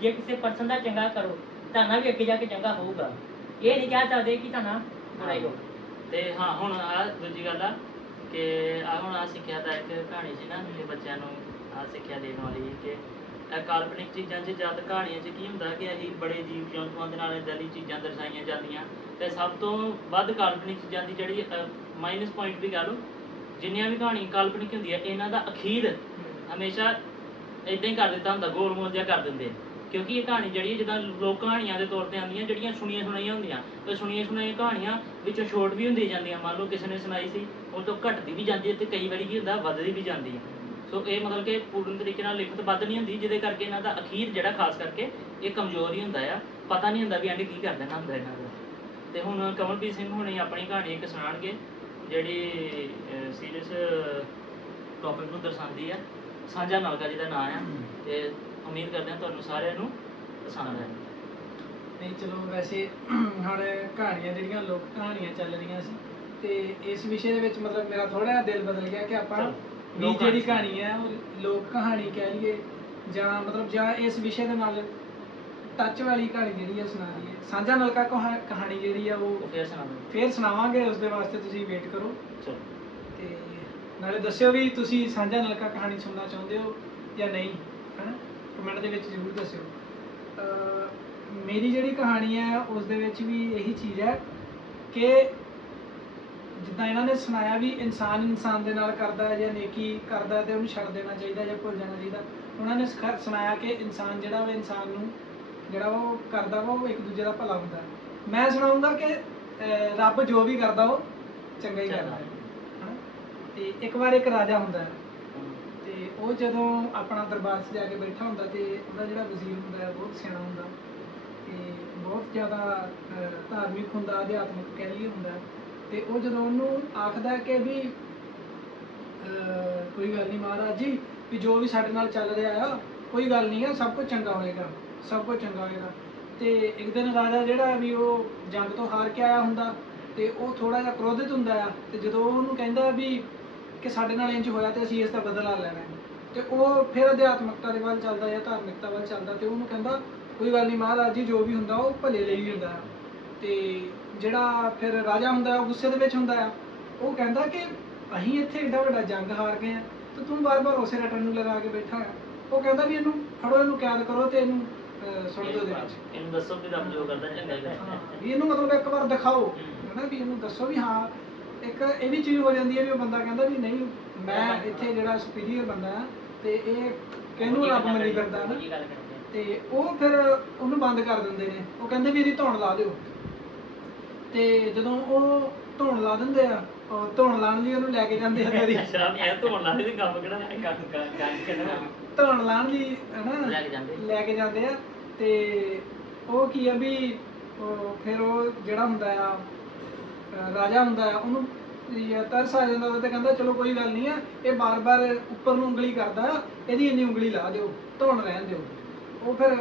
ਜੇ ਕਿਸੇ ਪਰਸਨ ਦਾ ਚੰਗਾ ਕਰੋ ਤਾਂ ਵੀ ਅੱਗੇ ਜਾ ਕੇ ਚੰਗਾ ਹੋਊਗਾ। ਇਹ ਨਹੀਂ ਕਹਿ ਸਕਦੇ ਕਿ ਤਾਂ ਬੁਰਾਈ ਹੋਊ ਤੇ ਹਾਂ ਹੁਣ ਆ ਦੂਜੀ ਗੱਲ ਆ ਕਿ ਆ ਹੁਣ ਆ ਸਿੱਖਿਆ ਦਾ ਇੱਕ ਕਹਾਣੀ ਸੀ ਨਾ ਮੇਰੇ ਬੱਚਿਆਂ ਨੂੰ ਆ ਸਿੱਖਿਆ ਦੇਣ ਵਾਲੀ ਕਿ ਕਾਲਪਨਿਕ ਚੀਜ਼ਾਂ 'ਚ ਜਦ ਕਹਾਣੀਆਂ 'ਚ ਕੀ ਹੁੰਦਾ ਕਿ ਅਸੀਂ ਬੜੇ ਜੀਵ ਜੰਤੂਆਂ ਦੇ ਨਾਲ ਇਦਾਂ ਦੀ ਚੀਜ਼ਾਂ ਦਰਸਾਈਆਂ ਜਾਂਦੀਆਂ। ਤੇ ਸਭ ਤੋਂ ਵੱਧ ਕਾਲਪਨਿਕ ਚੀਜ਼ਾਂ ਦੀ ਜਿਹੜੀ ਮਾਈਨਸ ਪੁਆਇੰਟ ਵੀ ਕਹ ਲਓ, ਜਿੰਨੀਆਂ ਵੀ ਕਹਾਣੀ ਕਾਲਪਨਿਕ ਹੁੰਦੀਆਂ, ਇਹਨਾਂ ਦਾ ਅਖੀਰ ਹਮੇਸ਼ਾ ਇਦਾਂ ਹੀ ਕਰ ਦਿੱਤਾ ਹੁੰਦਾ ਗੋਲ ਮੋਲ ਜਿਹਾ ਕਰ ਦਿੰਦੇ ਕਿਉਂਕਿ ਇਹ ਕਹਾਣੀ ਜਿਹੜੀ ਹੈ, ਜਿੱਦਾਂ ਲੋਕ ਕਹਾਣੀਆਂ ਦੇ ਤੌਰ ਤੇ ਆਉਂਦੀਆਂ, ਜਿਹੜੀਆਂ ਸੁਣੀਆਂ ਸੁਣਾਈਆਂ ਹੁੰਦੀਆਂ, ਤੇ ਸੁਣੀਆਂ ਸੁਣਾਈਆਂ ਕਹਾਣੀਆਂ ਵਿੱਚੋਂ ਛੋਟ ਵੀ ਹੁੰਦੀ ਜਾਂਦੀਆਂ ਮੰਨ ਲਓ ਕਿਸੇ ਨੇ ਸੁਣਾਈ ਸੀ, ਉਹ ਤੋਂ ਘਟਦੀ ਵੀ ਜਾਂਦੀ ਹੈ ਤੇ ਕਈ ਵਾਰੀ ਕੀ ਹੁੰਦਾ, ਵੱਧਦੀ ਵੀ ਜਾਂਦੀ ਹੈ ਸੋ ਇਹ ਮਤਲਬ ਕਿ ਪੂਰਨ ਤਰੀਕੇ ਨਾਲ ਲਿਖਤ ਵੱਧ ਨਹੀਂ ਹੁੰਦੀ ਜਿਹਦੇ ਕਰਕੇ ਇਹਨਾਂ ਦਾ ਅਖੀਰ ਜਿਹੜਾ ਖਾਸ ਕਰਕੇ ਇਹ ਕਮਜ਼ੋਰ ਹੀ ਹੁੰਦਾ ਆ। ਪਤਾ ਨਹੀਂ ਹੁੰਦਾ ਵੀ ਐਂਡ ਕੀ ਕਰ ਦੇਣਾ ਹੁੰਦਾ ਇਹਨਾਂ ਦਾ। ਤੇ ਹੁਣ ਕਮਲਪ੍ਰੀਤ ਸਿੰਘ ਹੁਣੀ ਆਪਣੀ ਕਹਾਣੀ ਇੱਕ ਸੁਣਾਉਣਗੇ ਜਿਹੜੀ ਸੀਰੀਅਸ ਟੌਪਿਕ ਨੂੰ ਦਰਸਾਉਂਦੀ ਆ। ਸਾਂਝਾ ਨਲਕਾ ਜੀ ਦਾ ਨਾਮ ਆ ਤੇ ਉਮੀਦ ਕਰਦੇ ਹਾਂ ਤੁਹਾਨੂੰ ਸਾਰਿਆਂ ਨੂੰ ਪਸੰਦ ਆਏ ਨਹੀਂ ਚਲੋ ਵੈਸੇ ਹੁਣ ਕਹਾਣੀਆਂ ਜਿਹੜੀਆਂ ਲੋਕ ਕਹਾਣੀਆਂ ਚੱਲ ਰਹੀਆਂ ਸੀ ਤੇ ਇਸ ਵਿਸ਼ੇ ਦੇ ਵਿੱਚ ਮਤਲਬ ਮੇਰਾ ਥੋੜਾ ਜਿਹਾ ਦਿਲ ਬਦਲ ਗਿਆ ਕਿ ਆਪਾਂ ਵੀ ਲੋਕ ਜਿਹੜੀ ਕਹਾਣੀ ਹੈ ਉਹ ਲੋਕ ਕਹਾਣੀ ਕਹਿ ਲਈਏ ਜਾਂ ਮਤਲਬ ਜਾਂ ਇਸ ਵਿਸ਼ੇ ਦੇ ਨਾਲ ਟੱਚ ਵਾਲੀ ਕਹਾਣੀ ਜਿਹੜੀ ਹੈ ਸੁਣਾ ਦਈਏ ਸਾਂਝਾ ਨਲਕਾ ਕਹਾ- ਕਹਾਣੀ ਜਿਹੜੀ ਆ ਉਹ ਉਹ ਫੇਰ ਸੁਣਾ ਦਿਓ ਫੇਰ ਸੁਣਾਵਾਂਗੇ ਉਸ ਦੇ ਵਾਸਤੇ ਤੁਸੀਂ ਵੇਟ ਕਰੋ। ਚਲੋ। ਤੇ ਨਾਲੇ ਦੱਸਿਓ ਵੀ ਤੁਸੀਂ ਸਾਂਝਾ ਨਲਕਾ ਕਹਾਣੀ ਸੁਣਨਾ ਚਾਹੁੰਦੇ ਹੋ ਜਾਂ ਨਹੀਂ ਹਨਾ? ਕਮੈਂਟ ਦੇ ਵਿੱਚ ਜ਼ਰੂਰ ਦੱਸਿਓ। ਅਹ ਮੇਰੀ ਜਿਹੜੀ ਕਹਾਣੀ ਹੈ ਉਸ ਦੇ ਵਿੱਚ ਵੀ ਇਹੀ ਚੀਜ਼ ਹੈ ਕਿ ਜਿੱਦਾਂ ਇਹਨਾਂ ਨੇ ਸੁਣਾਇਆ ਵੀ ਇਨਸਾਨ ਇਨਸਾਨ ਦੇ ਨਾਲ ਕਰਦਾ ਹੈ ਜਾਂ ਨੇਕੀ ਕਰਦਾ ਹੈ ਤੇ ਉਹਨੂੰ ਛੱਡ ਦੇਣਾ ਚਾਹੀਦਾ ਜਾਂ ਭੁੱਲ ਜਾਣਾ ਚਾਹੀਦਾ। ਉਹਨਾਂ ਨੇ ਸੁਣਾਇਆ ਕਿ ਇਨਸਾਨ ਜਿਹੜਾ ਵਾ ਇਨਸਾਨ ਨੂੰ, ਜਿਹੜਾ ਵਾ ਉਹ ਕਰਦਾ ਵਾ, ਉਹ ਇੱਕ ਦੂਜੇ ਦਾ ਭਲਾ ਹੁੰਦਾ ਮੈਂ ਸੁਣਾਉਂਗਾ ਕਿ ਰੱਬ ਜੋ ਵੀ ਕਰਦਾ, ਉਹ ਚੰਗਾ ਹੀ ਕਰਦਾ ਹੈ। ਹਨਾ? ਤੇ ਇੱਕ ਵਾਰ ਇੱਕ ਰਾਜਾ ਹੁੰਦਾ ਹੈ। ਤੇ ਉਹ ਜਦੋਂ ਆਪਣਾ ਦਰਬਾਰ 'ਚ ਜਾ ਕੇ ਬੈਠਾ ਹੁੰਦਾ ਤੇ ਉਹਦਾ ਜਿਹੜਾ ਵਜ਼ੀਰ ਹੁੰਦਾ ਬਹੁਤ ਸਿਆਣਾ ਹੁੰਦਾ। ਤੇ ਬਹੁਤ ਜ਼ਿਆਦਾ ਧਾਰਮਿਕ ਹੁੰਦਾ, ਅਧਿਆਤਮਿਕ ਕਹਿ ਲਈਏ ਹੁੰਦਾ ਤੇ ਉਹ ਜਦੋਂ ਉਹਨੂੰ ਆਖਦਾ ਕਿ ਵੀ ਕੋਈ ਗੱਲ ਨਹੀਂ ਮਹਾਰਾਜ ਜੀ, ਵੀ ਜੋ ਵੀ ਸਾਡੇ ਨਾਲ ਚੱਲ ਰਿਹਾ ਆ, ਕੋਈ ਗੱਲ ਨਹੀਂ ਆ, ਸਭ ਕੁਝ ਚੰਗਾ ਹੋਏਗਾ, ਸਭ ਕੁਝ ਚੰਗਾ ਹੋਏਗਾ। ਤੇ ਇੱਕ ਦਿਨ ਰਾਜਾ ਜਿਹੜਾ ਵੀ ਉਹ ਜੰਗ ਤੋਂ ਹਾਰ ਕੇ ਆਇਆ ਹੁੰਦਾ, ਤੇ ਉਹ ਥੋੜਾ ਜਿਹਾ ਕ੍ਰੋਧਿਤ ਹੁੰਦਾ ਆ, ਤੇ ਜਦੋਂ ਉਹਨੂੰ ਕਹਿੰਦਾ ਵੀ ਕਿ ਸਾਡੇ ਨਾਲ ਇੰਜ ਹੋਇਆ ਤੇ ਅਸੀਂ ਇਸ ਦਾ ਬਦਲਾ ਲੈਣਾ। ਹੈ ਤੇ ਉਹ ਫਿਰ ਅਧਿਆਤਮਕਤਾ ਦੇ ਵੱਲ ਚੱਲਦਾ ਜਾਂ ਧਾਰਮਿਕਤਾ ਵੱਲ ਚੱਲਦਾ, ਤੇ ਉਹਨੂੰ ਕਹਿੰਦਾ, ਕੋਈ ਗੱਲ ਨਹੀਂ ਮਹਾਰਾਜ ਜੀ, ਜੋ ਵੀ ਹੁੰਦਾ ਉਹ ਭਲੇ ਲਈ ਹੀ ਹੁੰਦਾ। ਆ ਤੇ ਜਿਹੜਾ ਫਿਰ ਰਾਜਾ ਹੁੰਦਾ ਉਹ ਗੁੱਸੇ ਦੇ ਵਿੱਚ ਹੁੰਦਾ ਆ ਉਹ ਕਹਿੰਦਾ ਕਿ ਅਸੀਂ ਇੱਥੇ ਏਡਾ ਵੱਡਾ ਜੰਗ ਹਾਰ ਗਏ ਆ ਤੇ ਤੂੰ ਬਾਰ-ਬਾਰ ਉਸੇ ਰਟਣ ਨੂੰ ਲਗਾ ਕੇ ਬੈਠਾ ਆ ਉਹ ਕਹਿੰਦਾ ਵੀ ਇਹਨੂੰ ਫੜੋ ਇਹਨੂੰ ਕੈਦ ਕਰੋ ਤੇ ਇਹਨੂੰ ਸੁੱਟ ਦਿਓ ਦੇ ਵਿੱਚ ਇਹਨੂੰ ਦੱਸੋ ਕਿ ਰੱਬ ਜੋ ਕਰਦਾ ਚੰਗਾ ਹੀ ਵੀ ਇਹਨੂੰ ਮਤਲਬ ਇੱਕ ਵਾਰ ਦਿਖਾਓ। ਹਨਾ ਵੀ ਇਹਨੂੰ ਦੱਸੋ ਵੀ ਹਾਂ ਇੱਕ ਇਹ ਵੀ ਚੀਜ਼ ਹੋ ਜਾਂਦੀ ਹੈ ਵੀ ਉਹ ਬੰਦਾ ਕਹਿੰਦਾ ਵੀ ਨਹੀਂ ਮੈਂ ਇੱਥੇ ਜਿਹੜਾ ਸੁਪੀਰੀਅਰ ਬੰਦਾ ਆ ਤੇ ਇਹ ਕਿਹਨੂੰ ਰੱਬ ਮੰਨੀ ਨਾ। ਕਰਦੇ ਆ? ਤੇ ਉਹ ਫਿਰ ਉਹਨੂੰ ਬੰਦ ਕਰ ਦਿੰਦੇ ਨੇ। ਉਹ ਕਹਿੰਦੇ ਵੀ ਇਹਦੀ ਧੌਣ ਲਾ ਦਿਓ। ਤੇ ਜਦੋਂ ਉਹ ਧੌਣ ਲਾ ਦਿੰਦੇ ਆ ਉਹ ਧੌਣ ਲਾਉਣ ਲਈ ਉਹਨੂੰ ਲੈ ਕੇ ਜਾਂਦੇ ਆ ਤੇਰੀ ਅੱਛਾ ਮੈਂ ਧੋਣ ਲਾ ਦੇ ਕੰਮ ਕਿਹੜਾ ਇਹ ਕੰਮ ਕਰ ਕਰ ਕਿਹਨਾਂ ਧੌਣ ਲਾਉਣ ਲਈ ਹਨਾ ਲੈ ਕੇ ਜਾਂਦੇ। ਲੈ ਕੇ ਜਾਂਦੇ ਆ ਤੇ ਉਹ ਕੀ ਆ ਵੀ ਉਹ ਫਿਰ ਉਹ ਜਿਹੜਾ ਹੁੰਦਾ ਆ ਰਾਜਾ ਹੁੰਦਾ ਆ ਉਹਨੂੰ ਇਹ ਤਰਸ ਆ ਜਾਂਦਾ ਤੇ ਕਹਿੰਦਾ ਚਲੋ ਕੋਈ ਗੱਲ ਨਹੀਂ ਆ ਇਹ ਬਾਰ-ਬਾਰ ਉੱਪਰ ਨੂੰ ਉਂਗਲੀ ਕਰਦਾ ਆ, ਇਹਦੀ ਇੰਨੀ ਉਂਗਲੀ ਲਾ ਦਿਓ ਧੌਣ ਰਹਿਣ ਦਿਓ। ਉਹ ਫਿਰ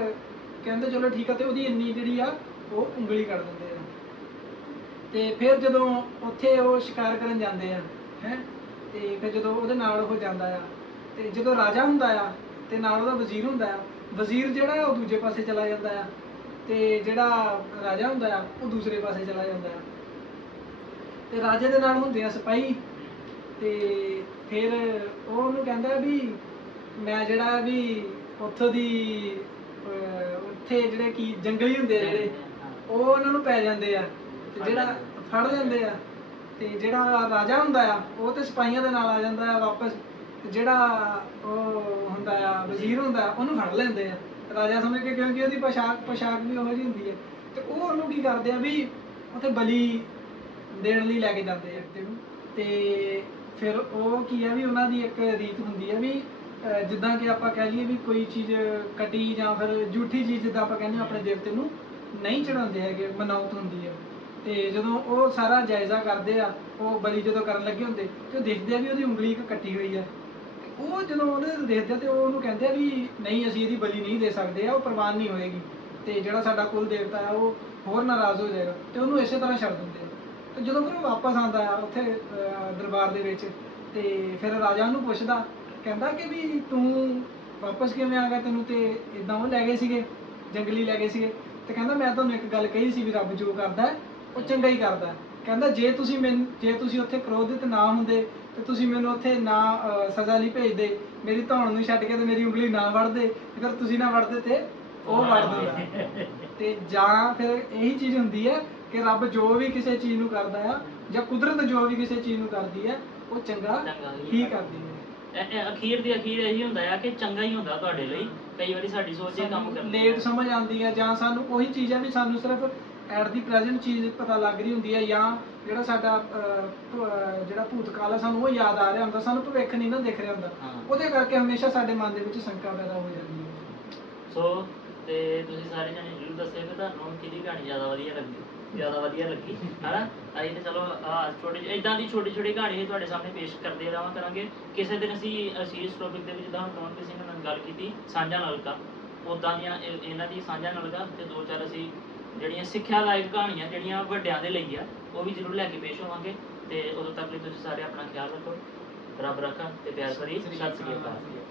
ਕਹਿੰਦੇ ਚਲੋ ਠੀਕ ਆ ਤੇ ਉਹਦੀ ਇੰਨੀ ਜਿਹੜੀ ਆ ਉਹ ਉਂਗਲੀ ਕਰ ਦਿੰਦੇ ਤੇ ਫਿਰ ਜਦੋਂ ਉੱਥੇ ਉਹ ਸ਼ਿਕਾਰ ਕਰਨ ਜਾਂਦੇ ਆ ਹੈ? ਤੇ ਫਿਰ ਜਦੋਂ ਉਹਦੇ ਨਾਲ ਉਹ ਜਾਂਦਾ ਆ ਤੇ ਜਦੋਂ ਰਾਜਾ ਹੁੰਦਾ ਆ ਤੇ ਨਾਲ ਉਹਦਾ ਵਜ਼ੀਰ ਹੁੰਦਾ ਆ ਵਜ਼ੀਰ ਜਿਹੜਾ ਉਹ ਦੂਜੇ ਪਾਸੇ ਚਲਾ ਜਾਂਦਾ ਆ ਤੇ ਜਿਹੜਾ ਰਾਜਾ ਹੁੰਦਾ ਆ ਉਹ ਦੂਸਰੇ ਪਾਸੇ ਚਲਾ ਜਾਂਦਾ ਆ। ਤੇ ਰਾਜੇ ਦੇ ਨਾਲ ਹੁੰਦੇ ਆ ਸਿਪਾਹੀ ਤੇ ਫਿਰ ਉਹ ਉਹਨੂੰ ਕਹਿੰਦਾ ਵੀ ਮੈਂ ਜਿਹੜਾ ਵੀ ਉੱਥੋਂ ਦੀ ਉੱਥੇ ਜਿਹੜੇ ਕੀ ਜੰਗਲੀ ਹੁੰਦੇ ਆ ਜਿਹੜੇ ਉਹ ਉਹਨਾਂ ਨੂੰ ਪੈ ਜਾਂਦੇ ਆ। ਤੇ ਜਿਹੜਾ ਫੜ ਲੈਂਦੇ ਆ, ਤੇ ਜਿਹੜਾ ਰਾਜਾ ਹੁੰਦਾ ਆ, ਉਹ ਤੇ ਸਿਪਾਹੀਆਂ ਦੇ ਨਾਲ ਆ ਜਾਂਦਾ ਆ ਵਾਪਸ, ਤੇ ਜਿਹੜਾ ਉਹ ਹੁੰਦਾ ਆ, ਵਜ਼ੀਰ ਹੁੰਦਾ ਉਹਨੂੰ ਫੜ ਲੈਂਦੇ ਆ। ਰਾਜਾ ਸਮਝ ਕੇ ਕਿਉਂਕਿ ਉਹਦੀ ਪੋਸ਼ਾਕ ਪੋਸ਼ਾਕ ਵੀ ਉਹੋ ਜਿਹੀ ਹੁੰਦੀ ਹੈ ਤੇ ਉਹ ਉਹਨੂੰ ਕੀ ਕਰਦੇ ਆ ਵੀ ਉੱਥੇ ਬਲੀ ਦੇਣ ਲਈ ਲੈ ਕੇ ਜਾਂਦੇ ਆ ਤੇ ਨੂੰ। ਤੇ ਫਿਰ ਉਹ ਕੀ ਆ ਵੀ ਉਹਨਾਂ ਦੀ ਇੱਕ ਰੀਤ ਹੁੰਦੀ ਹੈ ਵੀ ਜਿੱਦਾਂ ਕਿ ਆਪਾਂ ਕਹਿ ਲਈਏ ਵੀ ਕੋਈ ਚੀਜ਼ ਕਟੀ ਜਾਂ ਫਿਰ ਝੂਠੀ ਚੀਜ਼ ਜਿੱਦਾਂ ਆਪਾਂ ਕਹਿੰਦੇ ਆਪਣੇ ਦੇਵਤੇ ਨੂੰ ਨਹੀਂ ਚੜਾਉਂਦੇ ਹੈਗੇ, ਮਨਾਉਤ ਹੁੰਦੀ ਹੈ ਤੇ ਜਦੋਂ ਉਹ ਸਾਰਾ ਜਾਇਜ਼ਾ ਕਰਦੇ ਆ, ਉਹ ਬਲੀ ਜਦੋਂ ਕਰਨ ਲੱਗੇ ਹੁੰਦੇ, ਤੇ ਉਹ ਦੇਖਦੇ ਆ ਵੀ ਉਹਦੀ ਉਂਗਲੀ ਇੱਕ ਕੱਟੀ ਹੋਈ ਆ। ਉਹ ਜਦੋਂ ਉਹਦੇ ਦੇਖਦੇ ਆ ਤੇ ਉਹ ਉਹਨੂੰ ਕਹਿੰਦੇ ਆ ਵੀ ਨਹੀਂ, ਅਸੀਂ ਇਹਦੀ ਬਲੀ ਨਹੀਂ ਦੇ ਸਕਦੇ ਆ, ਉਹ ਪ੍ਰਵਾਨ ਨਹੀਂ ਹੋਏਗੀ। ਤੇ ਜਿਹੜਾ ਸਾਡਾ ਕੁਲ ਦੇਵਤਾ ਆ, ਉਹ ਹੋਰ ਨਾਰਾਜ਼ ਹੋ ਜਾਏਗਾ ਤੇ ਉਹਨੂੰ ਇਸੇ ਤਰ੍ਹਾਂ ਛੱਡ ਦਿੰਦੇ ਆ। ਤੇ ਜਦੋਂ ਫਿਰ ਉਹ ਵਾਪਸ ਆਉਂਦਾ ਆ ਉੱਥੇ ਦਰਬਾਰ ਦੇ ਵਿੱਚ, ਤੇ ਫਿਰ ਰਾਜਾ ਉਹਨੂੰ ਪੁੱਛਦਾ, ਕਹਿੰਦਾ ਕਿ ਵੀ ਤੂੰ ਵਾਪਸ ਕਿਵੇਂ ਆ ਗਿਆ ਤੈਨੂੰ ਤੇ ਇਦਾਂ ਉਹ ਲੈ ਗਏ ਸੀਗੇ, ਜੰਗਲੀ ਲੈ ਗਏ ਸੀਗੇ। ਤੇ ਕਹਿੰਦਾ, ਮੈਂ ਤੁਹਾਨੂੰ ਇੱਕ ਗੱਲ ਕਹੀ ਸੀ ਵੀ ਰੱਬ ਜੋ ਕਰਦਾ ਉਹ ਚੰਗਾ ਹੀ ਕਰਦਾ। ਹੈ। ਕਹਿੰਦਾ ਜੇ ਤੁਸੀਂ ਮੈਨੂੰ ਜੇ ਤੁਸੀਂ ਉੱਥੇ ਕ੍ਰੋਧਿਤ ਨਾ ਹੁੰਦੇ ਤੇ ਤੁਸੀਂ ਮੈਨੂੰ ਉੱਥੇ ਨਾ ਸਜ਼ਾ ਲਈ ਭੇਜਦੇ। ਮੇਰੀ ਧੌਣ ਨੂੰ ਛੱਡ ਕੇ ਤੇ ਮੇਰੀ ਉਂਗਲੀ ਨਾ ਵੜਦੇ। ਅਗਰ ਤੁਸੀਂ ਨਾ ਵੜਦੇ ਤੇ ਉਹ ਵੜ ਦਿੰਦਾ ਤੇ ਜਾਂ ਫਿਰ ਇਹੀ ਚੀਜ਼ ਹੁੰਦੀ ਹੈ ਕਿ ਰੱਬ ਜੋ ਵੀ ਕਿਸੇ ਚੀਜ਼ ਨੂੰ ਕਰਦਾ ਆ ਜਾਂ ਕੁਦਰਤ ਜੋ ਵੀ ਕਿਸੇ ਚੀਜ਼ ਨੂੰ ਕਰਦੀ ਹੈ ਉਹ ਚੰਗਾ ਹੀ ਹੀ ਕਰਦੀ ਹੈ। ਅਖੀਰ ਦੀ ਅਖੀਰ ਇਹੀ ਹੁੰਦਾ ਆ ਕਿ ਚੰਗਾ ਹੀ ਹੁੰਦਾ ਤੁਹਾਡੇ ਲਈ। ਕਈ ਵਾਰੀ ਸਾਡੀ ਸੋਚ ਇਹ ਕੰਮ ਕਰਦੀ ਲੇਟ ਸਮਝ ਆਉਂਦੀ ਹੈ ਜਾਂ ਸਾਨੂੰ ਉਹੀ ਚੀਜ਼ ਹੈ ਵੀ ਸਾਨੂੰ ਸਿਰਫ ਐਟ ਦੀ ਪ੍ਰੈਜ਼ੈਂਟ ਚੀਜ਼ ਪਤਾ ਲੱਗ ਰਹੀ ਹੁੰਦੀ ਹੈ ਜਾਂ ਜਿਹੜਾ ਸਾਡਾ ਜਿਹੜਾ ਭੂਤਕਾਲ ਹੈ ਸਾਨੂੰ ਉਹ ਯਾਦ ਆ ਰਿਹਾ ਹੁੰਦਾ ਸਾਨੂੰ ਭਵਿੱਖ ਨਹੀਂ ਨਾ ਦਿਖ ਰਿਹਾ ਹੁੰਦਾ। ਉਹਦੇ ਕਰਕੇ ਹਮੇਸ਼ਾ ਸਾਡੇ ਮਨ ਦੇ ਵਿੱਚ ਸ਼ੰਕਾ ਪੈਦਾ ਹੋ ਜਾਂਦੀ ਹੈ। ਸੋ ਤੇ ਤੁਸੀਂ ਸਾਰੇ ਜਣੇ ਜਰੂਰ ਦੱਸਿਓ ਕਿ ਤੁਹਾਨੂੰ ਕਿਹਦੀ ਕਹਾਣੀ ਜ਼ਿਆਦਾ ਵਧੀਆ ਲੱਗੀ? ਜ਼ਿਆਦਾ ਵਧੀਆ ਲੱਗੀ ਹਨਾ? ਅਸੀਂ ਤੇ ਚਲੋ ਛੋਟੇ ਇਦਾਂ ਦੀ ਛੋਟੀ ਛੋਟੀ ਕਹਾਣੀ ਤੁਹਾਡੇ ਸਾਹਮਣੇ ਪੇਸ਼ ਕਰਦੇ ਰਹਾਂ ਕਰਾਂਗੇ। ਕਿਸੇ ਦਿਨ ਅਸੀਂ ਸੀਰੀਅਸ ਟੌਪਿਕ ਦੇ ਵਿੱਚ ਜਿੱਦਾਂ ਪਵਨ ਸਿੰਘ ਨਾਲ ਗੱਲ ਕੀਤੀ? ਸਾਂਝਾ ਨਲਕਾ। ਉਦਾਂ ਦੀਆਂ ਇਹ- ਇਹਨਾਂ ਦੀ ਸਾਂਝਾ ਨਲਕਾ ਤੇ ਦੋ ਚਾਰ ਅਸੀਂ ਜਿਹੜੀਆਂ ਸਿੱਖਿਆਦਾਇਕ ਕਹਾਣੀਆਂ ਜਿਹੜੀਆਂ ਵੱਡਿਆਂ ਦੇ ਲਈ ਆ ਉਹ ਵੀ ਜ਼ਰੂਰ ਲੈ ਕੇ ਪੇਸ਼ ਹੋਵਾਂਗੇ। ਤੇ ਉਦੋਂ ਤੱਕ ਲਈ ਤੁਸੀਂ ਸਾਰੇ ਆਪਣਾ ਖਿਆਲ ਰੱਖੋ। ਰੱਬ ਰੱਖਾ ਤੇ ਪਿਆਰ ਕਰੀ ਸਤਿ ਸ੍ਰੀ ਅਕਾਲ।